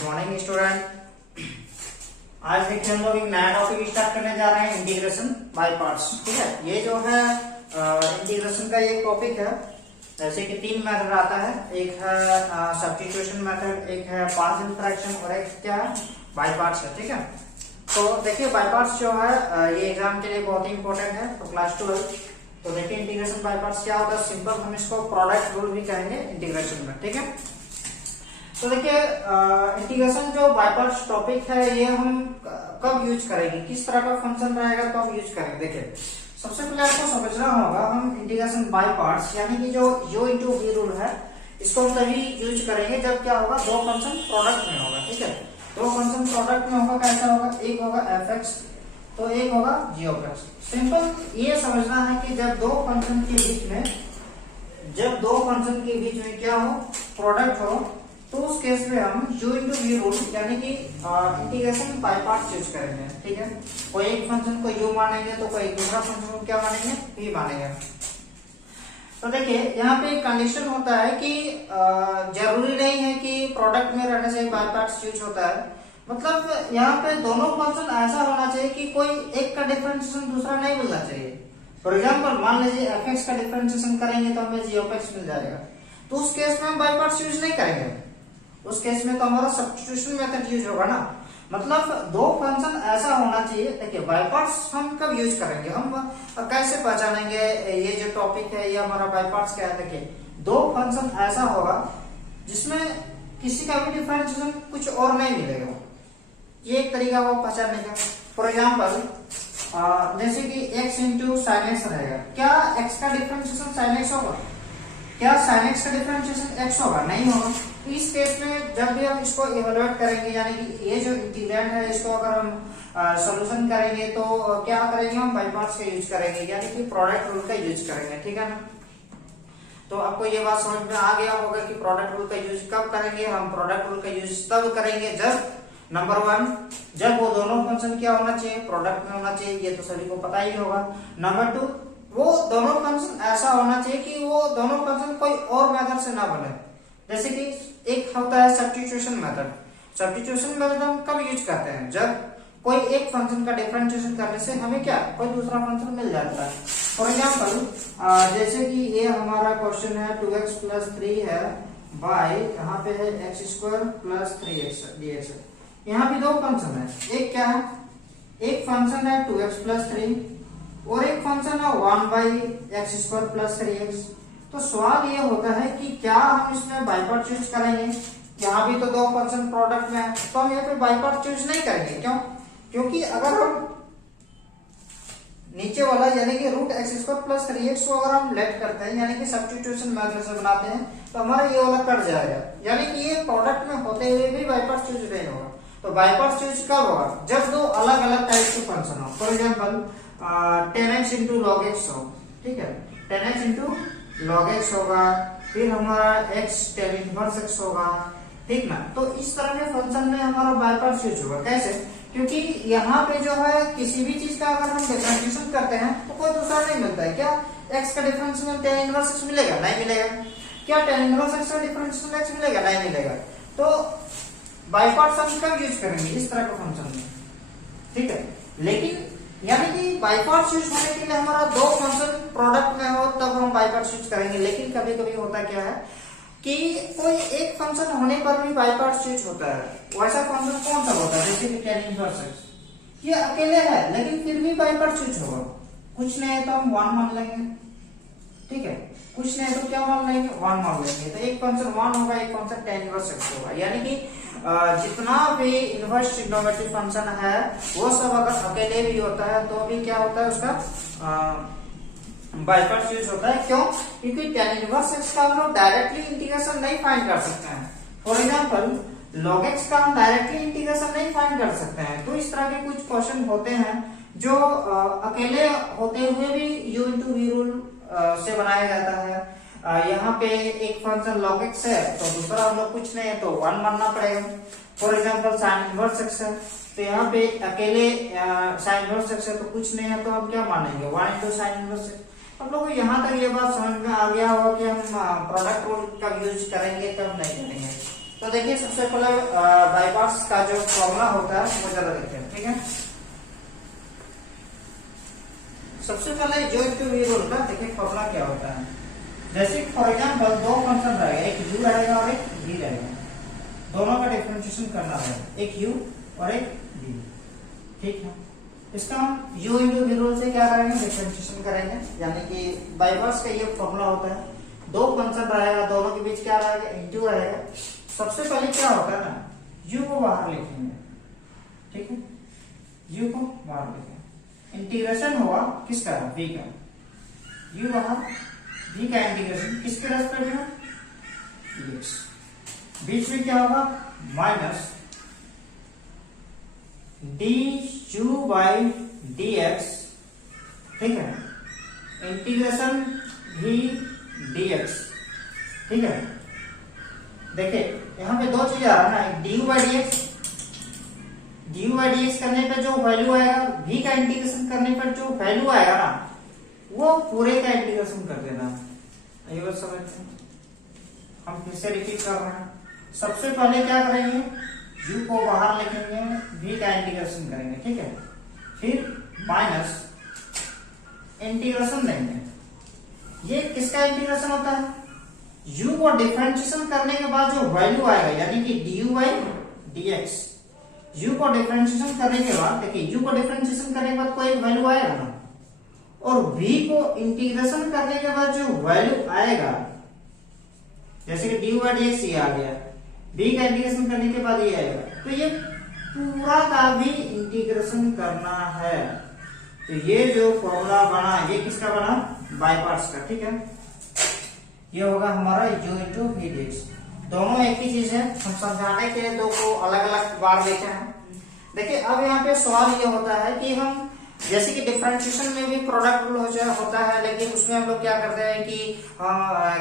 Good morning student. आज देखिए हम लोग एक नया टॉपिक स्टार्ट करने जा रहे हैं, इंटीग्रेशन बाय पार्ट्स। ठीक है, ये जो है इंटीग्रेशन का एक टॉपिक है। जैसे कि तीन मेथड आता है, एक है सब्स्टिट्यूशन मेथड, एक है पार्शियल फ्रैक्शन और एक क्या है बाय पार्ट्स है। ठीक है, तो देखिए बाय पार्ट्स जो है ये एग्जाम के लिए बहुत ही इंपॉर्टेंट है। तो क्लास 12 तो देखिए इंटीग्रेशन बाय पार्ट्स क्या होता है। सिंपल हम इसको प्रोडक्ट रूल भी कहेंगे इंटीग्रेशन में। ठीक है, तो देखिए इंटीग्रेशन जो बाय पार्ट्स टॉपिक है ये हम कब यूज करेंगे, किस तरह का फंक्शन रहेगा तो हम यूज करेंगे। देखिए सबसे पहले आपको समझना होगा हम इंटीग्रेशन बाय पार्ट्स यानी कि जो u इंटू v रूल है इसको हम तभी यूज करेंगे जब क्या होगा, दो फंक्शन प्रोडक्ट में होगा। ठीक है, दो फंक्शन प्रोडक्ट में होगा, कैसा होगा, एक होगा f(x) तो एक होगा g(x). सिंपल ये समझना है कि जब दो फंक्शन के बीच में क्या हो, प्रोडक्ट हो, तो उस केस में हम u इंटू v रूल यानी कि इंटीग्रेशन बाय पार्ट्स यूज करेंगे। ठीक है, कोई एक फंक्शन को u मानेंगे तो कोई दूसरा फंक्शन को क्या मानेंगे, v मानेंगे। तो देखिए यहाँ पे एक कंडीशन होता है कि जरूरी नहीं है कि प्रोडक्ट में रहने से बाय पार्ट्स यूज होता है। मतलब यहाँ पे दोनों फंक्शन ऐसा होना चाहिए कि कोई एक का डिफरेंशिएशन दूसरा नहीं मिलना चाहिए। फॉर एग्जाम्पल मान लीजिए f(x) का डिफरेंशिएशन करेंगे तो हमें g(x) मिल जाएगा, तो उस केस में हम बाय पार्ट्स यूज नहीं करेंगे। उस केस में तो हमारा सब्स्टिट्यूशन मेथड यूज होगा ना। मतलब दो फंक्शन ऐसा होना चाहिए। देखिए बाय पार्ट्स हम कब यूज करेंगे, हम कैसे पहचानेंगे ये जो टॉपिक है ये हमारा बाय पार्ट्स क्या है। देखिए दो फंक्शन ऐसा होगा जिसमें किसी का भी डिफरेंशिएशन कुछ और नहीं मिलेगा, ये एक तरीका होगा पहचानने का। फॉर एग्जाम्पल जैसे कि x इंटू साइन एक्स रहेगा, क्या x का डिफरेंशिएशन साइन एक्स होगा, क्या sin x का डिफरेंशिएशन x होगा, नहीं होगा। इस केस में जब भी हम इसको इवेलुएट करेंगे यानी कि ये जो इंटीग्रैंड है इसको अगर हम सॉल्यूशन करेंगे तो क्या करेंगे, हम बाय पार्ट्स का यूज करेंगे यानी कि प्रोडक्ट रूल का यूज करेंगे। ठीक है ना, तो आपको ये बात समझ में आ गया होगा कि प्रोडक्ट रूल का यूज कब करेंगे। हम प्रोडक्ट रूल का यूज तब करेंगे जब नंबर 1 जब वो दोनों फंक्शन क्या होना चाहिए, प्रोडक्ट में होना चाहिए, ये तो सभी को पता ही होगा। नंबर 2 वो दोनों फंक्शन ऐसा होना चाहिए कि वो दोनों फंक्शन कोई और मेथड से ना बने। जैसे कि एक होता है सब्स्टिट्यूशन मेथड। सब्स्टिट्यूशन मेथड हम कब यूज करते हैं, जब कोई एक फंक्शन का डिफरेंशिएशन करने से हमें क्या कोई दूसरा फंक्शन मिल जाता है। फॉर एग्जांपल जैसे कि ये हमारा क्वेश्चन है 2x प्लस 3 है बाय यहाँ पे है x² प्लस 3x dx। यहाँ भी दो फंक्शन है, एक क्या है, एक फंक्शन है 2x प्लस 3 और एक फंक्शन है 1/x² प्लस 3x। तो सवाल ये होता है कि क्या हम इसमें बाय पार्ट्स यूज करेंगे। यहाँ भी तो दो फंक्शन प्रोडक्ट में है तो हम यहाँ पे बाय पार्ट्स यूज नहीं करेंगे। क्यों, क्योंकि अगर हम नीचे वाला यानी कि √x² प्लस 3x को अगर हम लेट करते हैं यानी कि सब्स्टिट्यूशन मेथड से बनाते हैं तो हमारा ये वाला कट जाएगा, यानी कि ये प्रोडक्ट में होते हुए भी बाय पार्ट्स यूज नहीं होगा। तो बाय पार्ट्स यूज कब होगा, जब दो अलग अलग टाइप के फंक्शन हो। For example 10x into log x हो, ठीक है, 10x इंटू log x होगा, फिर हमारा x tan इनवर्स x होगा। ठीक ना, तो इस तरह के फंक्शन में हमारा बाय पार्ट्स यूज होगा। कैसे, क्योंकि यहाँ पे जो है किसी भी चीज का अगर हम डिफरेंशिएशन करते हैं तो कोई दूसरा नहीं मिलता है। क्या x का डिफरेंशिएशन tan इनवर्स x मिलेगा, नहीं मिलेगा। क्या tan इनवर्स x का डिफरेंशिएशन x मिलेगा, नहीं मिलेगा। तो बाय पार्ट्स हम कब यूज करेंगे, इस तरह का फंक्शन में। ठीक है, लेकिन यानी कि बाय पार्ट्स यूज होने के लिए हमारा दो फंक्शन प्रोडक्ट में हो तब हम बाय पार्ट्स यूज करेंगे। लेकिन कभी कभी होता क्या है कि कोई एक फंक्शन होने पर भी बाय पार्ट्स यूज होता है। वैसा फंक्शन कौन सा होता है, जैसे कि tan इनवर्स x ये अकेले है लेकिन फिर भी बाय पार्ट्स यूज होगा। कुछ नहीं है तो हम 1 मान लेंगे, ठीक है, कुछ नहीं तो क्या मान लेंगे, 1 मान लेंगे। तो एक फंक्शन 1 होगा, एक फंक्शन tan इनवर्स x होगा। यानी कि जितना भी इनवर्स ट्रिग्नोमेट्रिक फंक्शन है वो सब अगर अकेले भी होता है तो भी क्या होता है, उसका बाय पार्ट्स यूज होता है। क्यों, क्योंकि tan इनवर्स x का हम लोग डायरेक्टली इंटीग्रेशन नहीं फाइंड कर सकते हैं। फॉर एग्जांपल log x का हम डायरेक्टली इंटीग्रेशन नहीं फाइंड कर सकते हैं। तो इस तरह के कुछ क्वेश्चन होते हैं जो अकेले होते हुए भी u इंटू v रूल से बनाया जाता है। यहाँ पे एक फंक्शन log x है तो दूसरा हम लोग कुछ नहीं है तो 1 मानना पड़ेगा। For example sin inverse x है तो यहाँ पे अकेले sin इनवर्स x है तो कुछ नहीं है तो हम क्या मानेंगे, 1 इंटू sin इनवर्स x। हम लोग को यहाँ तक ये बात समझ में आ गया होगा कि हम प्रोडक्ट रूल कब यूज करेंगे कब नहीं करेंगे। तो देखिए सबसे पहले बाय पार्ट्स का जो फॉर्मूला होता है वो जरा देखते हैं, ठीक है। सबसे पहले जो इंटू वी रूल का देखिए फॉर्मूला क्या होता है। जैसे फॉर एग्जांपल दो फंक्शन रहेगा, एक u रहेगा और एक v रहेगा, दोनों का डिफरेंशिएशन करना है, एक u और एक v, ठीक है। इसका हम u इंटू v रूल से क्या करेंगे, डिफरेंशिएशन करेंगे, यानी कि बाय पार्ट्स का ये फॉर्मूला होता है। दो फंक्शन रहेगा, दोनों के बीच क्या रहेगा, इंटू रहेगा। सबसे पहले क्या होता है ना, u को बाहर लिखेंगे, ठीक है, u को बाहर लिखेंगे। इंटीग्रेशन होगा किसका, v का, u बाहर, v का इंटीग्रेशन किसके रेस्पेक्ट में, dx। बीच में क्या होगा, माइनस du बाई dx, ठीक है, इंटीग्रेशन v dx, ठीक है। देखिए यहाँ पे दो चीज आ रहा है ना, du बाई dx करने पे जो वैल्यू आएगा, v का इंटीग्रेशन करने पर जो वैल्यू आएगा ना, वो पूरे का इंटीग्रेशन कर देना। ये बात समझते हैं। हम फिर से रिपीट कर रहे हैं। सबसे पहले क्या करेंगे, u को बाहर लिखेंगे, v का इंटीग्रेशन करेंगे, ठीक है, फिर माइनस इंटीग्रेशन देंगे। ये किसका इंटीग्रेशन होता है, u को डिफरेंशिएशन करने के बाद जो वैल्यू आएगा, यानी कि du बाई dx। u को डिफरेंशिएशन करने के बाद देखिए, u को डिफरेंशिएशन करने के बाद कोई वैल्यू आएगा ना, और v को इंटीग्रेशन करने के बाद जो वैल्यू आएगा, जैसे कि du बाई dx ये आ गया, v का इंटीग्रेशन करने के बाद ये आएगा, तो ये पूरा का भी इंटीग्रेशन करना है। तो ये जो फॉर्मूला बना, ये किसका बना, बाय पार्ट्स का, ठीक है। ये होगा हमारा u इंटू v dx। दोनों एक ही चीज है, हम समझाने के लिए दो को अलग अलग बार देखे हैं। देखिए अब यहाँ पे सवाल ये होता है कि हम जैसे कि डिफरेंशिएशन में भी प्रोडक्ट रूल होता है, लेकिन उसमें हम लोग क्या करते हैं कि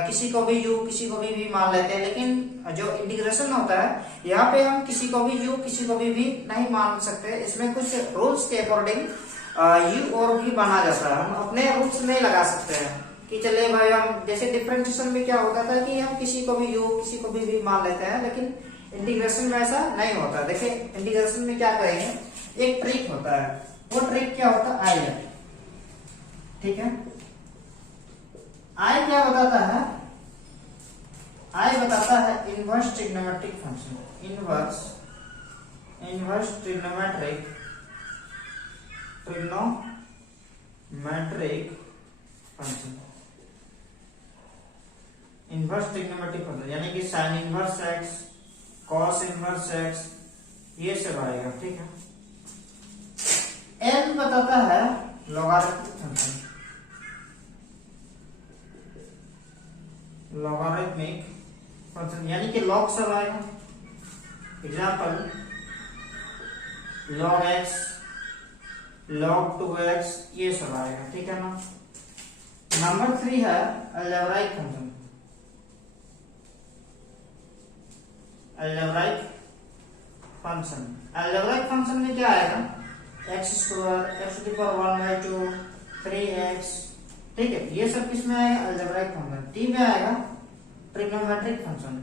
किसी को भी u किसी को भी v मान लेते हैं, लेकिन जो इंटीग्रेशन होता है यहाँ पे हम किसी को भी u किसी को भी v नहीं मान सकते। इसमें कुछ रूल्स के अकॉर्डिंग u और v माना जाता है। हम अपने रूल्स नहीं लगा सकते हैं कि चलिए भाई, हम जैसे डिफरेंशिएशन में क्या होता था कि हम किसी को भी u किसी को भी v मान लेते हैं, लेकिन इंटीग्रेशन में ऐसा नहीं होता। देखिए इंटीग्रेशन में क्या करेंगे, एक ट्रिक होता है, वो ट्रिक क्या होता है, आई है, ठीक है। आई क्या बताता है, आई बताता है inverse trigonometric function, inverse trigonometric function, inverse trigonometric function, यानी कि sine inverse x, cos inverse x, ये सब आएगा, ठीक है। n बताता है लॉगरिथमिक फंक्शन, लॉगरिथमिक फंक्शन यानी कि लॉग सब आएगा। Example log x, log 2x, ये सब आएगा, ठीक है ना। नंबर 3 है algebraic function, algebraic function, algebraic function में क्या आएगा, x square, x to the power 1/2, 3x, ठीक है। ये सब किसमें आएगा, अलजेब्राइक फंक्शन। टी में आएगा ट्रिग्नोमेट्रिक फंक्शन,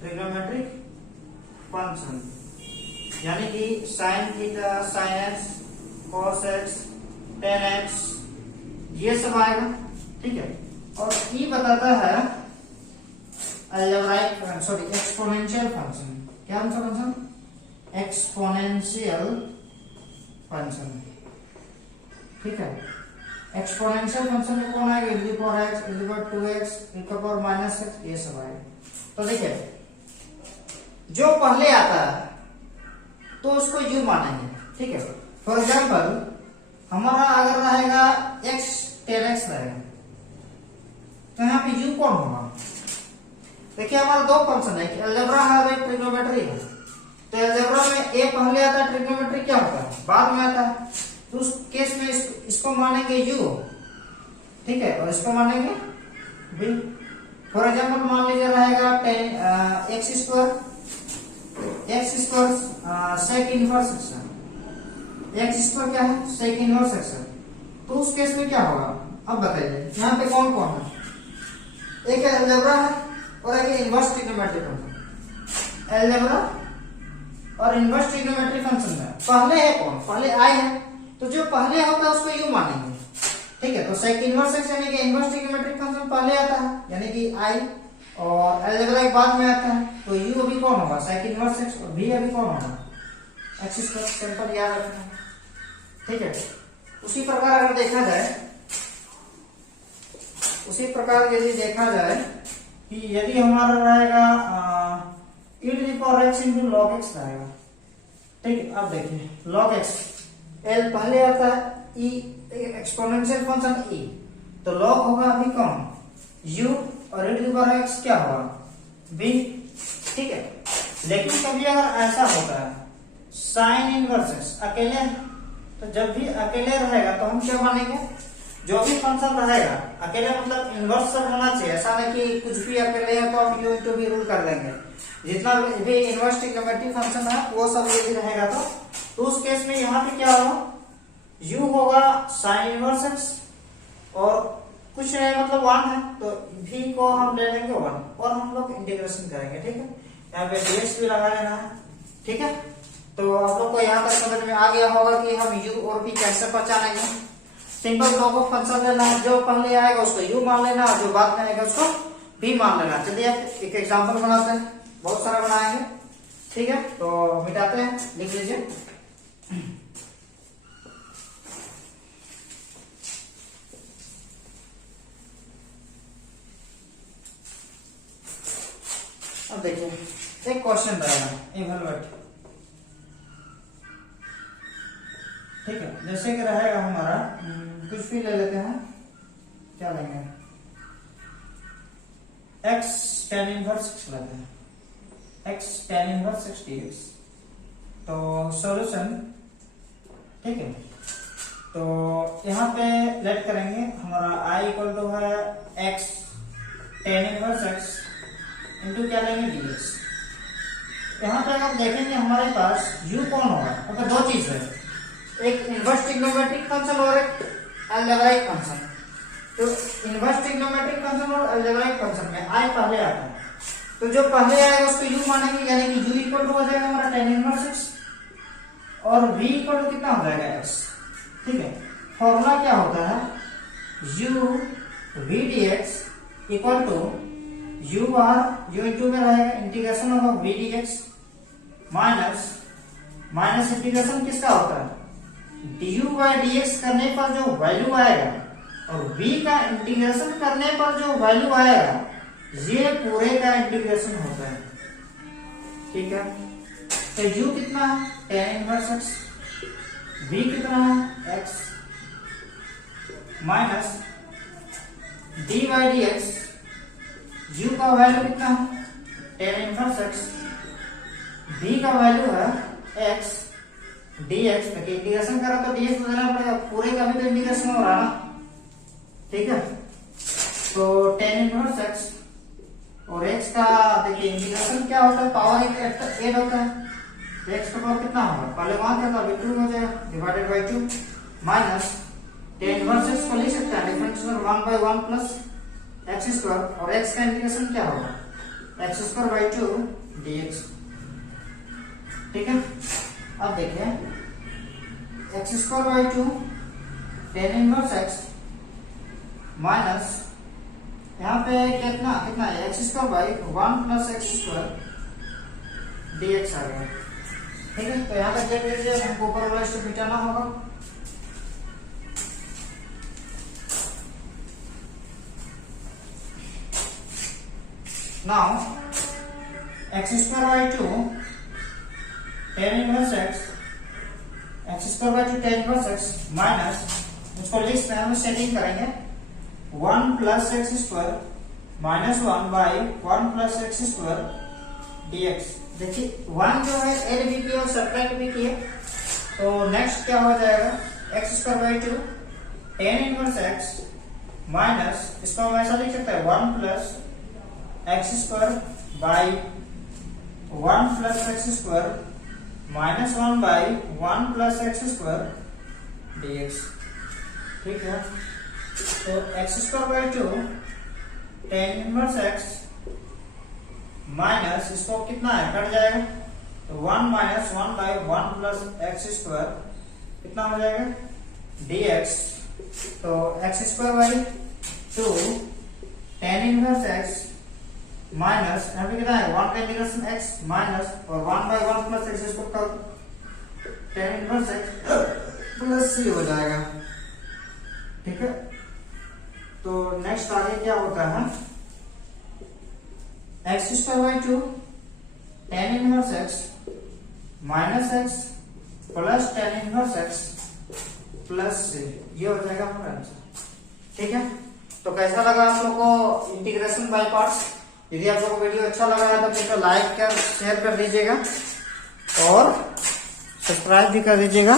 ट्रिग्नोमेट्रिक फंक्शन, यानी कि sine theta, sine x, cos x, ten x, ये सब आएगा, ठीक है। और ई बताता है अलजेब्राइक सॉरी एक्सपोनेंशियल फंक्शन, क्या फंक्शन, एक्सपोनेंशियल फंक्शन, ठीक है। एक्सपोनेंशियल फंक्शन में कौन आएगा, e power x, e power 2x, e power -x, ये सब आएगा। तो देखिए जो पहले आता है तो उसको u मानेंगे, ठीक है। फॉर एग्जांपल हमारा अगर रहेगा x 10x रहेगा, तो यहाँ पे u कौन होगा, देखिए हमारा दो फंक्शन है, अलजेब्रा है और एक ट्रिग्नोमेट्री है। तो अलजेब्रा में a पहले आता है, ट्रिग्नोमेट्री क्या होता है, बाद में आता है। तो उस केस में इसको मानेंगे u, ठीक है, और इसको मानेंगे v। फॉर एग्जांपल मान लीजिए रहेगा 10 x square sec inverse section, x square क्या है, सेक इनवर्स सेक्शन। तो उस केस में क्या होगा, अब बताइए यहाँ पे कौन कौन है, एक अलजेब्रा है और एक इनवर्स ट्रिग्नोमेट्री फंक्शन। अलजेब्रा और इनवर्स ट्रिग्नोमेट्री फंक्शन में पहले है कौन, पहले आई है, तो जो पहले होता है उसको यू मानेंगे, ठीक है। तो सेक इनवर्स एक्स यानी कि इनवर्स ट्रिग्नोमेट्रिक फंक्शन पहले आता है यानी कि आई, और अलजेब्रा एक बाद में आता है, तो यू अभी कौन होगा, सेक इनवर्स एक्स, और v अभी कौन होगा, एक्स स्क्वायर। सिंपल याद रखना, ठीक है। उसी प्रकार अगर देखा जाए, उसी प्रकार यदि देखा जाए कि यदि हमारा रहेगा e to the power x into log x रहेगा, ठीक। अब देखिए log x l पहले आता है, e एक्सपोनेंशियल फंक्शन e, तो log होगा अभी कौन, u, और e to the power x क्या होगा, v, ठीक है। लेकिन कभी अगर ऐसा होता है साइन इनवर्स x अकेले, तो जब भी अकेले रहेगा तो हम क्या मानेंगे, जो भी फंक्शन रहेगा अकेले मतलब इनवर्स सब होना चाहिए, ऐसा नहीं कि कुछ भी अकेले है तो हम यू टू भी रूल कर देंगे। जितना भी इनवर्स ट्रिग्नोमेट्रिक फंक्शन है वो सब यदि रहेगा तो उस केस में यहाँ पे क्या होगा, u होगा साइन इनवर्स x, और कुछ नहीं मतलब 1 है, तो v को हम ले लेंगे 1 और हम लोग इंटीग्रेशन करेंगे, ठीक है। यहाँ पे dx भी लगा लेना है, ठीक है। तो आप लोग को यहाँ तक समझ में आ गया होगा कि हम u और v कैसे पहचानेंगे। सिंपल लॉग ऑफ फंक्शन लेना है, जो पहले आएगा उसको u मान लेना, जो बाद में आएगा उसको v मान लेना। चलिए एक एग्जांपल बनाते हैं, बहुत सारा बनाएंगे, ठीक है। तो मिटाते हैं, लिख लीजिए। अब देखिए एक क्वेश्चन रहेगा इवैल्यूएट, ठीक है। जैसे कि रहेगा हमारा कुछ भी ले लेते हैं, क्या लेंगे, x tan इनवर्स x लेते हैं, x tan inverse x dx। तो सॉल्यूशन, ठीक है। तो यहाँ पे लेट करेंगे हमारा i इक्वल टू है x tan inverse x into क्या लेंगे dx। यहाँ पे आप देखेंगे हमारे पास u कौन होगा, मतलब दो चीज है, एक इनवर्स ट्रिग्नोमेट्रिक फंक्शन और एक अलजेब्राइक फंक्शन। तो इनवर्स ट्रिग्नोमेट्रिक फंक्शन और अलजेब्राइक फंक्शन में i पहले आता है, तो जो पहले आएगा उसको u मानेंगे, यानी कि u इक्वल टू हो जाएगा हमारा tan इनवर्स x और v इक्वल टू कितना हो जाएगा x, ठीक है। फॉर्मूला क्या होता है, u v dx equal to u bar u into में रहेगा integration of v dx minus integration किसका होता है, du बाय dx करने पर जो वैल्यू आएगा और v का इंटीग्रेशन करने पर जो वैल्यू आएगा, ये पूरे का इंटीग्रेशन होता है, ठीक है। तो u कितना है tan इनवर्स x, v कितना है x, minus d by dx, u का वैल्यू कितना है tan इनवर्स x, v का वैल्यू है x dx, इंटीग्रेशन करा तो dx बदलना पड़ेगा, पूरे का भी तो इंटीग्रेशन हो रहा है ना, ठीक है। तो tan इनवर्स x और x का देखिए इंटीग्रेशन क्या होता है, पावर 8 होता है, तो x का पावर कितना होगा, पहले 1 था तो अभी 2 हो जाएगा, divided by 2 minus tan inverse x को लिख सकते हैं differential 1 by 1 plus x square, और x का इंटीग्रेशन क्या होगा, x स्क्वायर बाय 2 dx, ठीक है। अब देखिए x square by 2 tan inverse x minus यहाँ पे कितना कितना है, x square by 1 plus x square dx आ गया, ठीक है। तो यहाँ पे देख लीजिए हमको ऊपर वाला स्टेप मिटाना होगा, now x square by 2 tan inverse x square by 2 tan inverse x minus, उसको लिस्ट में हम सेटिंग करेंगे 1 plus x square minus 1 by 1 plus x square dx। देखिए 1 जो है एड भी किया और सब्ट्रैक्ट भी किया, तो नेक्स्ट क्या हो जाएगा, x square by 2 tan inverse x minus, इसको हम ऐसा लिख सकते हैं 1 plus x square by 1 plus x square minus 1 by 1 plus x square dx, ठीक है। तो x square by 2 tan inverse x minus, इसको कितना है कट जाएगा तो 1 minus 1 by 1 plus x square कितना हो जाएगा dx। तो x square by 2 tan inverse x minus यहाँ पे कितना है 1 का इंटीग्रेशन x माइनस और 1 by 1 plus x square tan inverse x plus c हो जाएगा। ठीक है, तो नेक्स्ट आगे क्या होता है x square by 2 tan inverse x minus x plus tan inverse x plus c, ये हो जाएगा हमारा आंसर। ठीक है, तो कैसा लगा आप लोग को इंटीग्रेशन बाय पार्ट्स? यदि आप लोग को वीडियो अच्छा लगा है तो प्लीज लाइक कर शेयर कर दीजिएगा और सब्सक्राइब भी कर दीजिएगा।